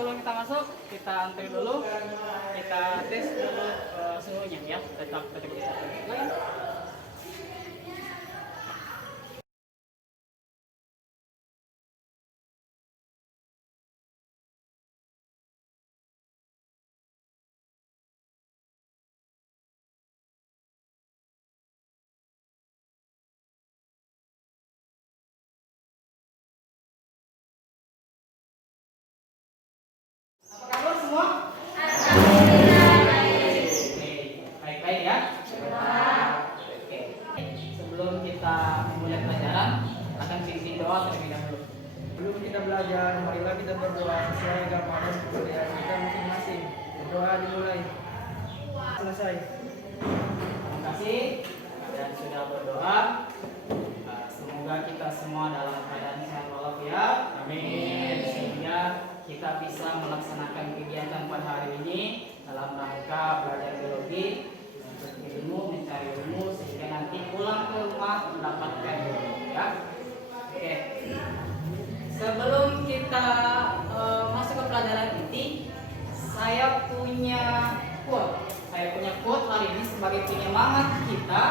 sebelum kita masuk, kita antri dulu, kita tes dulu suhunya ya, tetap di satu. Apa kabar semua? Baik-baik ya. Oke. Sebelum kita mulai pelajaran, akan pimpin doa terlebih dahulu. Sebelum kita belajar, marilah kita berdoa sesuai agama dan budaya kita masing-masing. Berdoa dimulai. Selesai. Terima kasih kalian sudah berdoa. Semoga kita semua dalam keadaan sehat walafiat. Amin. Sehingga kita bisa melaksanakan kegiatan pada hari ini dalam rangka belajar biologi, mencari ilmu sehingga nanti pulang ke rumah mendapatkan ilmu ya. Oke. Sebelum kita masuk ke pelajaran inti, saya punya quote hari ini sebagai penyemangat kita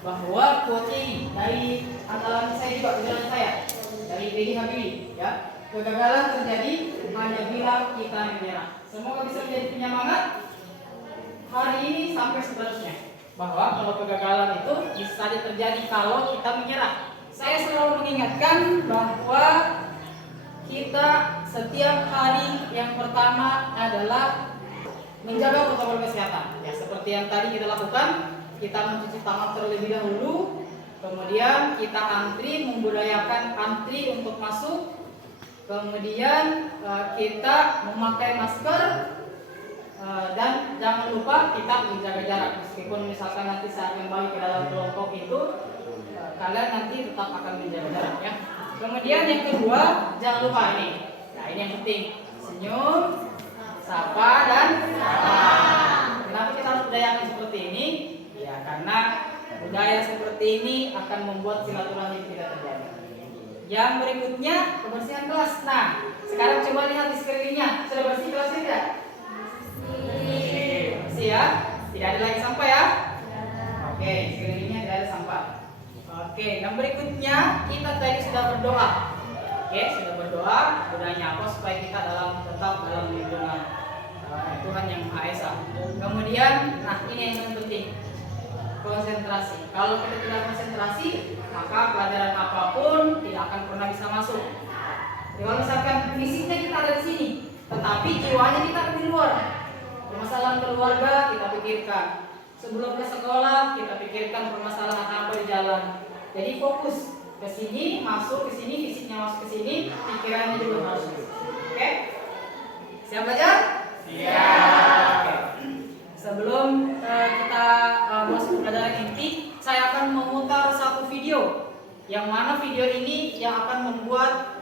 bahwa quote ini dari andalan saya juga, andalan saya dari B.J. Habibie ya. Kegagalan terjadi hanya bila kita menyerah. Semoga bisa menjadi penyemangat hari ini sampai seterusnya, bahwa kalau kegagalan itu bisa saja terjadi kalau kita menyerah. Saya selalu mengingatkan bahwa kita setiap hari yang pertama adalah menjaga protokol kesehatan. Ya, seperti yang tadi kita lakukan, kita mencuci tangan terlebih dahulu, kemudian kita antri, membudayakan antri untuk masuk, kemudian kita memakai masker, dan jangan lupa kita menjaga jarak. Meskipun misalkan nanti saat kembali ke dalam kelompok itu, kalian nanti tetap akan menjaga jarak ya. Kemudian yang kedua, jangan lupa ini. Nah, ini yang penting. Senyum, sapa dan salam. Kenapa kita harus budayakan seperti ini? Ya, karena budaya seperti ini akan membuat silaturahmi tidak terjadi. Yang berikutnya, kebersihan kelas. Nah, sekarang coba lihat di sekelilingnya. Sudah bersih kelasnya tidak? Bersih ya. Tidak ada lagi sampah ya. Oke, sekelilingnya tidak ada sampah. Oke, yang berikutnya kita tadi sudah berdoa. Oke, sudah berdoa. Doanya apa supaya kita tetap dalam lindungan Tuhan yang Maha Esa. Kemudian, nah ini yang paling penting, konsentrasi. Kalau kita tidak konsentrasi, maka pelajaran apapun tidak akan pernah bisa masuk. Kalau misalkan fisiknya kita ada di sini, tetapi jiwanya kita ada di luar. Permasalahan keluarga kita pikirkan. Sebelum ke sekolah kita pikirkan permasalahan apa di jalan. Jadi fokus ke sini, masuk ke sini, fisiknya masuk ke sini, pikirannya juga harus. Oke? Siap belajar? Siap. Oke. Sebelum kita masuk ke pelajaran inti, saya akan memutar satu video. Yang mana video ini yang akan membuat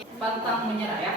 kita pantang menyerah ya.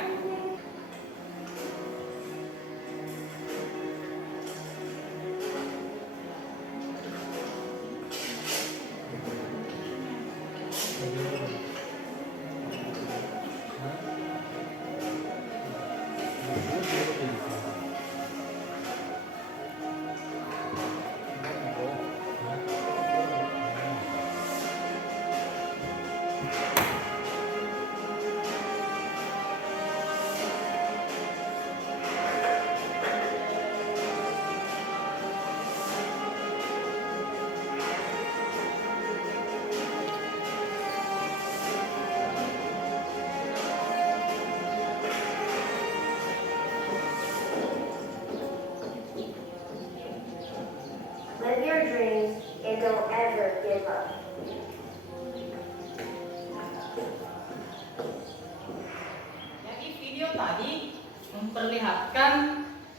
Live your dreams and don't ever give up. Jadi video tadi memperlihatkan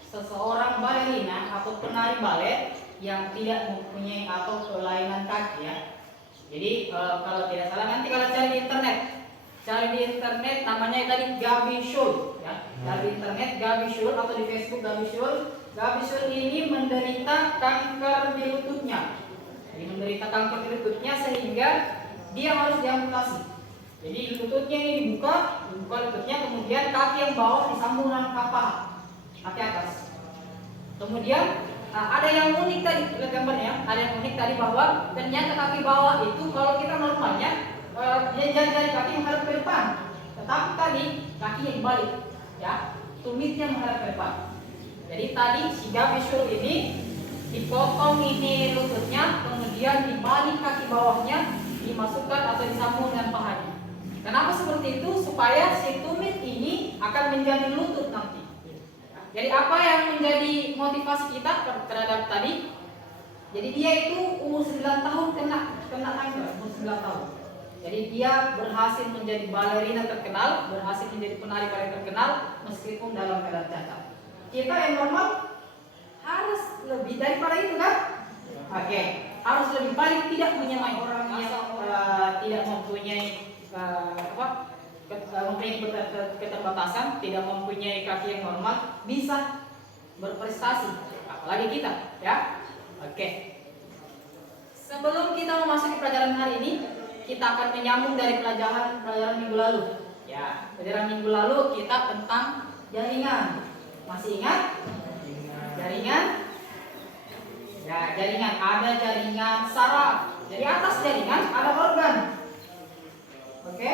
seseorang balerina atau penari balet yang tidak mempunyai atau kelainan kaki ya. Jadi kalau tidak salah nanti kalau cari di internet namanya tadi Gabi Shul ya. Cari di internet Gabi Shul atau di Facebook Gabi Shul. Gabi Shul ini menderita kanker di lututnya. Jadi menderita kanker di lututnya sehingga dia harus diamputasi. Jadi lututnya ini dibuka lututnya, kemudian kaki yang bawah disambung dengan paha, kaki atas. Kemudian ada yang unik tadi, lihat gambarnya, ada yang unik tadi bahwa ternyata kaki bawah itu kalau kita normalnya jari-jari kaki menghadap ke depan, tetapi tadi kakinya dibalik, ya, tumitnya menghadap ke depan. Jadi tadi si Gabishur ini dipotong ini lututnya, kemudian dibalik kaki bawahnya, dimasukkan atau disambung dengan pahanya. Kenapa seperti itu? Supaya si tumit ini akan menjadi lutut nanti. Jadi apa yang menjadi motivasi kita terhadap tadi? Jadi dia itu umur 9 tahun kena kanker, umur 9 tahun. Jadi dia berhasil menjadi balerina terkenal, berhasil menjadi penari balet terkenal meskipun dalam keadaan cacat. Kita yang normal harus lebih daripada itu kan? Oke, harus lebih baik, tidak menyamai orang yang tidak mempunyai mempunyai keterbatasan, tidak mempunyai kaki yang normal, bisa berprestasi, apalagi kita, ya. Oke. Sebelum kita memasuki pelajaran hari ini, kita akan menyambung dari pelajaran minggu lalu. Ya, pelajaran minggu lalu kita tentang jaringan. Masih ingat? Jaringan? Ya, jaringan. Ada jaringan saraf. Jadi atas jaringan ada organ. Oke?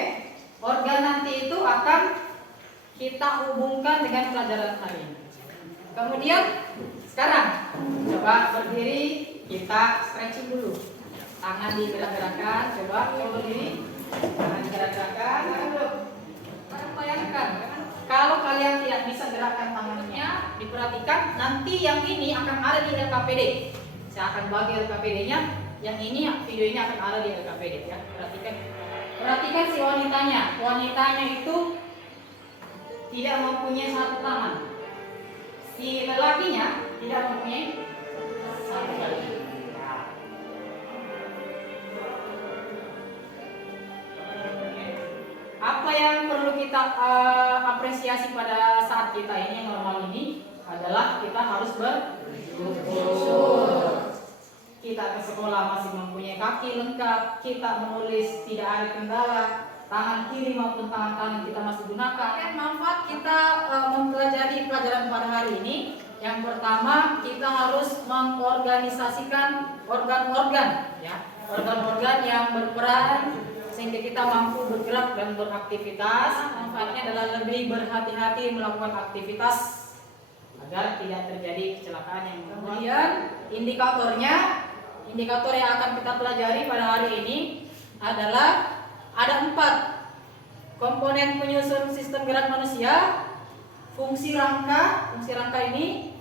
Organ nanti itu akan kita hubungkan dengan pelajaran hari ini. Kemudian sekarang coba berdiri, kita stretching dulu. Tangan digerak-gerakkan, coba berdiri. Tangan digerak-gerakkan, tangan dulu. Bayangkan, kalau kalian tidak bisa gerakkan tangannya, diperhatikan nanti yang ini akan ada di LKPD. Saya akan bagi LKPD-nya. Yang ini videonya akan ada di LKPD, ya. Perhatikan si wanitanya. Wanitanya itu tidak mempunyai satu tangan. Si lelakinya tidak mempunyai satu kaki. Apa yang perlu kita apresiasi pada saat kita ini yang normal ini adalah kita harus bersyukur. Kita ke sekolah masih mempunyai kaki lengkap, kita menulis tidak ada kendala, tangan kiri maupun tangan kanan kita masih gunakan. Manfaat kita mempelajari pelajaran pada hari ini, yang pertama kita harus mengorganisasikan organ-organ, ya, organ-organ yang berperan sehingga kita mampu bergerak dan beraktivitas. Manfaatnya adalah lebih berhati-hati melakukan aktivitas agar tidak terjadi kecelakaan yang kemudian indikator yang akan kita pelajari pada hari ini adalah ada 4 komponen penyusun sistem gerak manusia, fungsi rangka ini,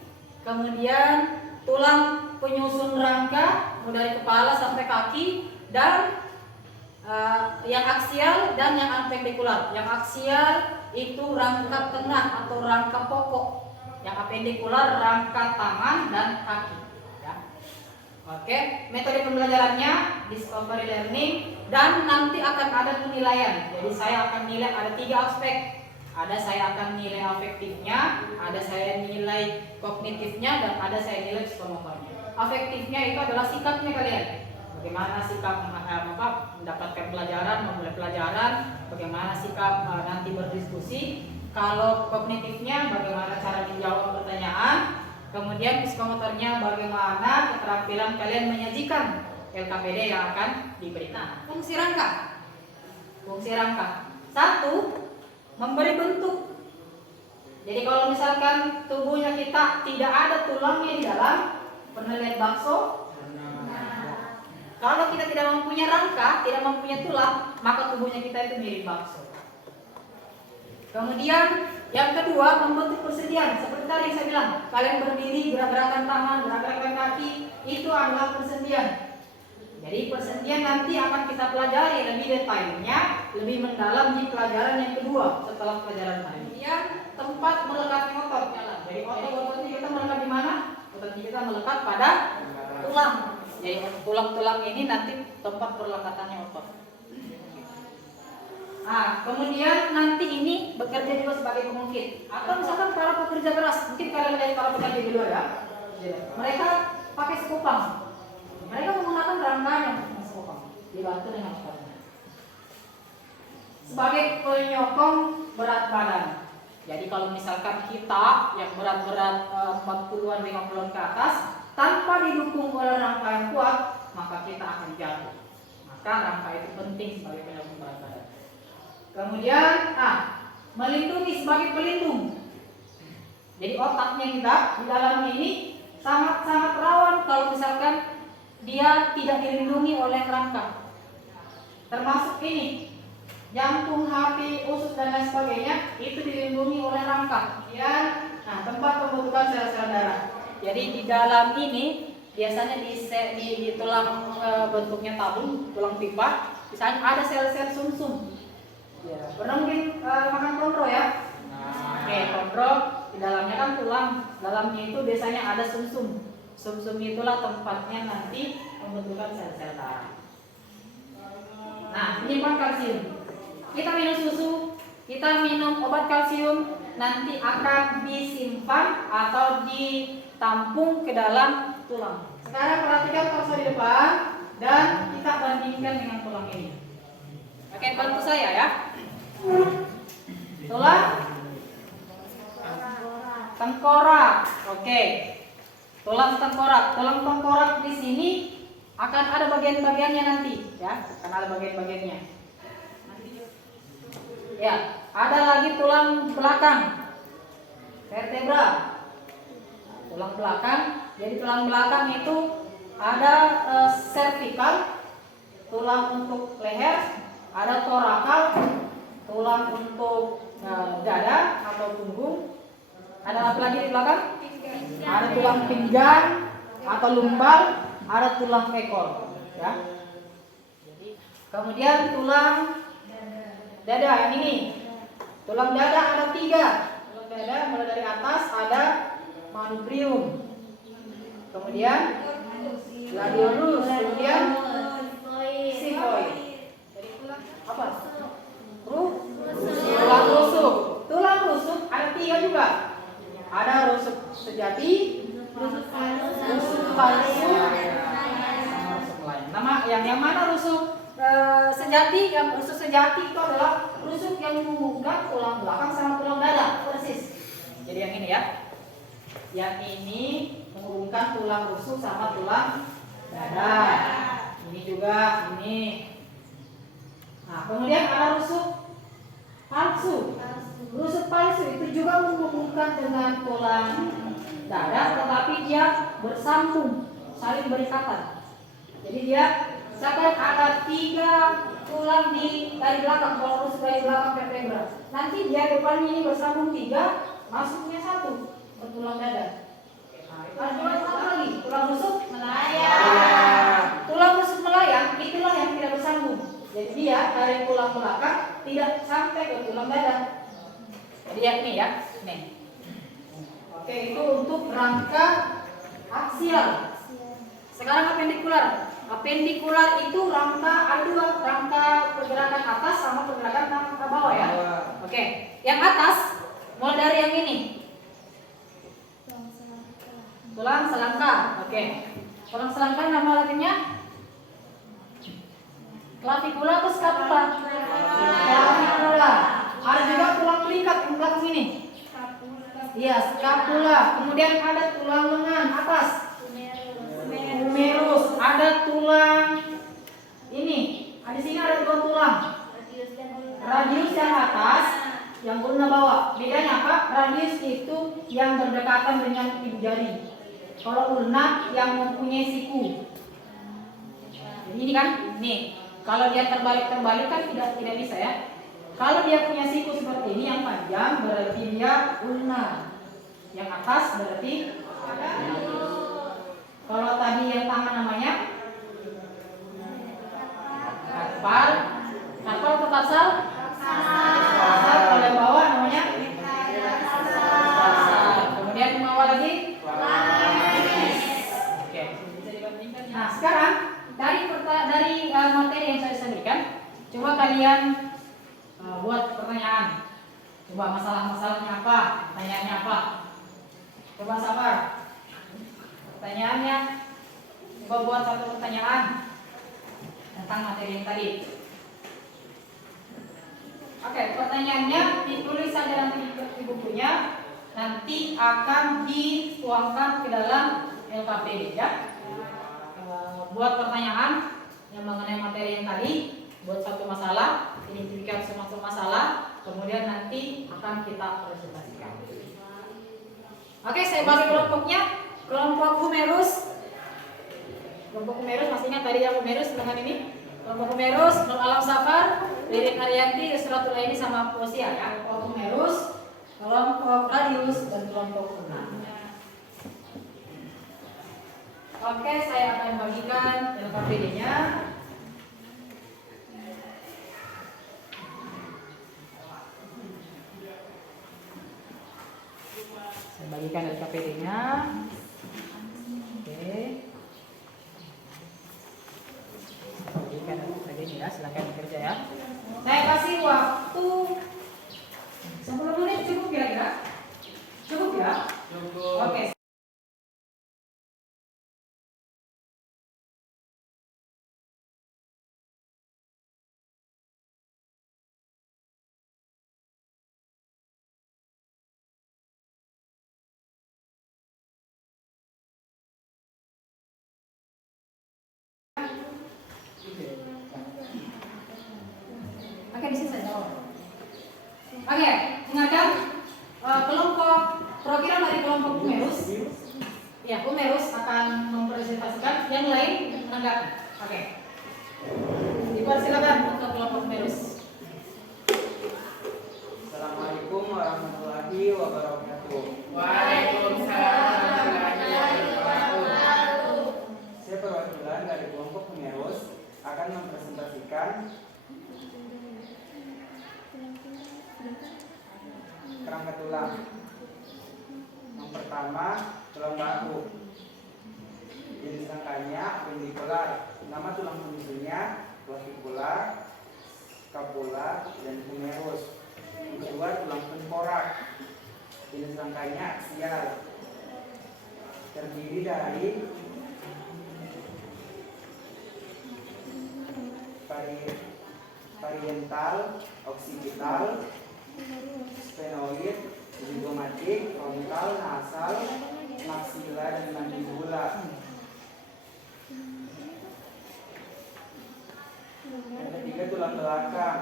kemudian tulang penyusun rangka mulai dari kepala sampai kaki, dan yang aksial dan yang apendikular. Yang aksial itu rangka tengah atau rangka pokok, yang apendikular rangka tangan dan kaki. Oke, metode pembelajarannya discovery learning, dan nanti akan ada penilaian. Jadi saya akan nilai ada 3 aspek. Ada saya akan nilai afektifnya, ada saya nilai kognitifnya, dan ada saya nilai psikomotornya. Afektifnya itu adalah sikapnya kalian. Bagaimana sikap mendapatkan pelajaran, memulai pelajaran, bagaimana sikap nanti berdiskusi. Kalau kognitifnya bagaimana cara menjawab pertanyaan. Kemudian psikomotornya bagaimana keterampilan kalian menyajikan LKPD yang akan diberikan. Fungsi rangka. 1, memberi bentuk. Jadi kalau misalkan tubuhnya kita tidak ada tulangnya di dalam, pernah lihat bakso? Kalau kita tidak mempunyai rangka, tidak mempunyai tulang, maka tubuhnya kita itu mirip bakso. Kemudian yang kedua, membentuk persendian. Seperti tadi yang saya bilang, kalian berdiri, gerak-gerakan tangan, gerak-gerakan kaki, itu adalah persendian. Jadi persendian nanti akan kita pelajari lebih detailnya, lebih mendalam di pelajaran yang kedua setelah pelajaran hari ini. Kemudian tempat melekatnya otot. Jadi otot-ototnya kita melekat di mana? Ototnya kita melekat pada tulang. Jadi tulang-tulang ini nanti tempat perlekatannya otot. Nah, kemudian nanti ini bekerja juga sebagai pengungkit. Atau misalkan para pekerja keras, mungkin kalian lihat para pekerja di luar, ya. Mereka pakai sekopang. Mereka menggunakan rangkanya untuk sekopang, dibantu dengan sekopang. sebagai penyokong berat badan. Jadi kalau misalkan kita yang berat-berat 40-an 50-an ke atas tanpa didukung oleh rangka yang kuat, maka kita akan jatuh. Maka rangka itu penting sebagai penyokong berat badan. Kemudian melindungi sebagai pelindung. Jadi otaknya kita di dalam ini sangat-sangat rawan kalau misalkan dia tidak dilindungi oleh rangka. Termasuk ini, jantung, hati, usus dan lain sebagainya itu dilindungi oleh rangka. Ya, tempat pembentukan sel-sel darah. Jadi di dalam ini biasanya di tulang bentuknya tabung, tulang pipa, misalnya ada sel-sel sumsum. Ya, pernah mungkin makan kontrol ya? Oke, kontrol di dalamnya kan tulang, dalamnya itu biasanya ada sumsum. Sumsum itulah tempatnya nanti pembentukan sel-sel darah. Menyimpan kalsium. Kita minum susu, kita minum obat kalsium, nanti akan disimpan atau ditampung ke dalam tulang. Sekarang perhatikan kursor di depan dan kita bandingkan dengan tulang ini. Oke, bantu saya ya. Tulang tengkorak. Oke. Tulang tengkorak. Tulang tengkorak di sini akan ada bagian-bagiannya nanti, ya. Akan ada bagian-bagiannya. Ya, ada lagi tulang belakang. Vertebra. Tulang belakang. Jadi tulang belakang itu ada cervical, tulang untuk leher, ada torakal, tulang untuk dada atau punggung. Ada apa lagi di belakang? Ada tulang pinggang atau lumbar, ada tulang ekor, ya. Kemudian tulang dada yang ini. Tulang dada ada 3. Tulang dada mulai dari atas ada manubrium. Kemudian gladiolus, kemudian sigmoid. Jadi tulang apa? Tulang rusuk. Tulang rusuk ada 3 juga. Ada rusuk sejati, rusuk palsu, nama yang mana rusuk sejati? Yang rusuk sejati itu adalah rusuk yang menghubungkan tulang belakang sama tulang dada, persis. Jadi yang ini ya, yang ini menghubungkan tulang rusuk sama tulang dada. Ini juga ini. Kemudian ada rusuk palsu. Rusuk palsu itu juga menghubungkan dengan tulang dada, tetapi dia bersambung, saling berikatan. Jadi dia misalkan ada 3 tulang dari belakang, kalau rusuk dari belakang vertebra. Nanti dia depannya ini bersambung 3, masuknya 1 ke tulang dada. Ada tulang apa lagi? Tulang rusuk melayang. Tulang rusuk melayang itulah yang tidak bersambung. Jadi dia dari tulang belakang tidak sampai ke tulang dada. Jadi ya ini ya, nih. Oke, itu untuk rangka aksial. Sekarang apendikular. Apendikular itu rangka ada 2, rangka pergerakan atas sama pergerakan ke bawah ya. Oke, yang atas mulai dari yang ini. Tulang selangka. Oke. Tulang selangka nama latinnya clavicula atau scapula? Clavicula. Ada juga tulang pelikat yang belakang ini. Iya, scapula. Kemudian ada tulang lengan atas. Humerus. Ada tulang ini. Di sini ada 2 tulang. Radius yang atas, yang ulna bawah. Bedanya apa? Radius itu yang berdekatan dengan ibu jari. Kalau ulna yang mempunyai siku. Jadi ini kan, nih. Kalau dia terbalik kan tidak bisa ya. Kalau dia punya siku seperti ini yang panjang berarti dia ulna. Yang atas berarti kalau tadi yang tangan namanya karpal. Karpal atau tarsal? Tarsal. Kalau yang bawah namanya tarsal. Kemudian yang bawah lagi oke. Nah sekarang dari materi yang saya berikan, coba kalian buat pertanyaan. Coba masalah-masalahnya apa? Pertanyaannya apa? Coba sabar. Pertanyaannya, coba buat 1 pertanyaan tentang materi yang tadi. pertanyaannya ditulis saja nanti di bukunya, nanti akan dituangkan ke dalam LKPD ya. Buat pertanyaan yang mengenai materi yang tadi, buat satu masalah, identifikasi suatu masalah, kemudian nanti akan kita presentasikan. Oke, saya bagi kelompoknya. Kelompok Humerus. Kelompok Humerus, masih ingat tadi yang Humerus dengan ini? Kelompok Humerus, Nur Alam Safar, Ririn Arianti, Yusratul Aini sama Posia ya. Kelompok Humerus, kelompok Radius, dan kelompok Unang. Oke, saya akan bagikan LKPD-nya. Saya bagikan LKPD-nya. Oke. Bagikan LKPD-nya ya, silakan bekerja ya. Saya kasih waktu 10 menit cukup kira-kira? Cukup ya? Cukup. Oke. Oke, di sini saya jawab. Oke, ingatkan kelompok program dari kelompok Humerus. Ya, Humerus akan mempresentasikan, yang lain menanggapi. Oke. Dipersilakan untuk kelompok Humerus. Assalamualaikum warahmatullahi wabarakatuh. Waalaikumsalam warahmatullahi wabarakatuh. Saya perwakilan dari kelompok Humerus akan mempresentasikan kerangka tulang. Yang pertama, tulang bahu. Jenis rangkanya apendikular. Nama tulang penyusunnya clavicular, scapula, dan humerus. Yang kedua, tulang tengkorak. Jenis rangkanya aksial. Terdiri dari parietal, occipital, sphenoid, zygomatic, frontal, nasal, maxilla, dan mandibula. Yang ketiga, tulang belakang.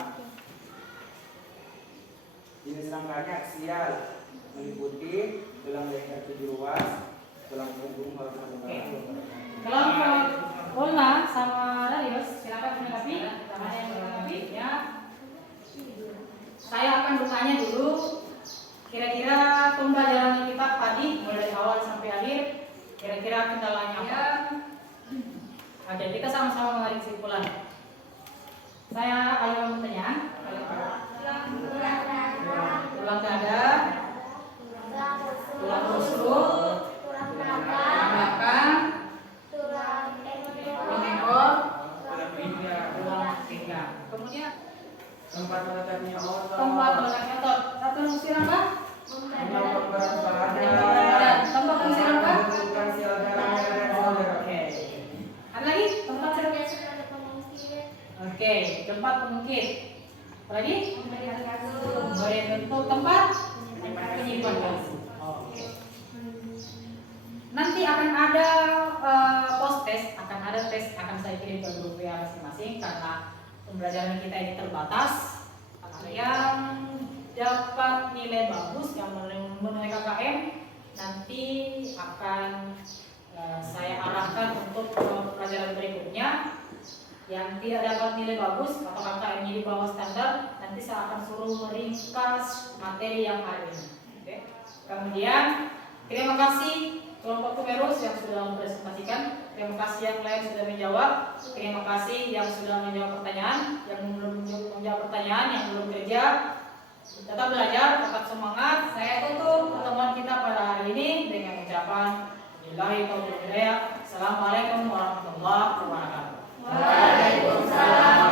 Jenis rangkanya aksial, meliputi tulang leher 7 ruas, tulang punggung Kelompok Ulna sama Radius, silakan menanggapi. Ada yang menanggapi ya. Saya akan bertanya dulu, kira-kira pembelajaran kita tadi mulai dari awal sampai akhir, kira-kira kendalanya apa? Oke, kita sama-sama menarik kesimpulan. Saya ada pertanyaan. Tulang dada, tulang rusuk, tulang belakang, tulang ekor, tulang pinggang. Kemudian tempat meletaknya otot. tempat meletaknya otot. Satu fungsi apa? Menyokong berat badan. Tempat fungsi apa? Menentukan sel darah dan sel darah. Oke. Ada lagi? Tempat sel. Oke, tempat pengungkit. Apa lagi? Memberi bentuk tempat penyimpan gas. Oke. Nanti akan ada post test, akan ada tes, akan saya kirim ke grup WA masing-masing karena pembelajaran kita ini terbatas. Yang dapat nilai bagus yang memenuhi KKM nanti akan saya arahkan untuk pelajaran berikutnya. Yang tidak dapat nilai bagus atau KKM-nya di bawah standar, nanti saya akan suruh meringkas materi yang hari ini. Oke. Kemudian terima kasih kelompok Humerus yang sudah mempresentasikan, terima kasih yang lain sudah menjawab, terima kasih yang sudah menjawab pertanyaan, yang belum menjawab pertanyaan, yang belum kerja. Tetap belajar, tetap semangat. Saya tutup pertemuan kita pada hari ini dengan ucapan Billahi taufiq wal hidayah. Assalamualaikum warahmatullahi wabarakatuh. Waalaikumsalam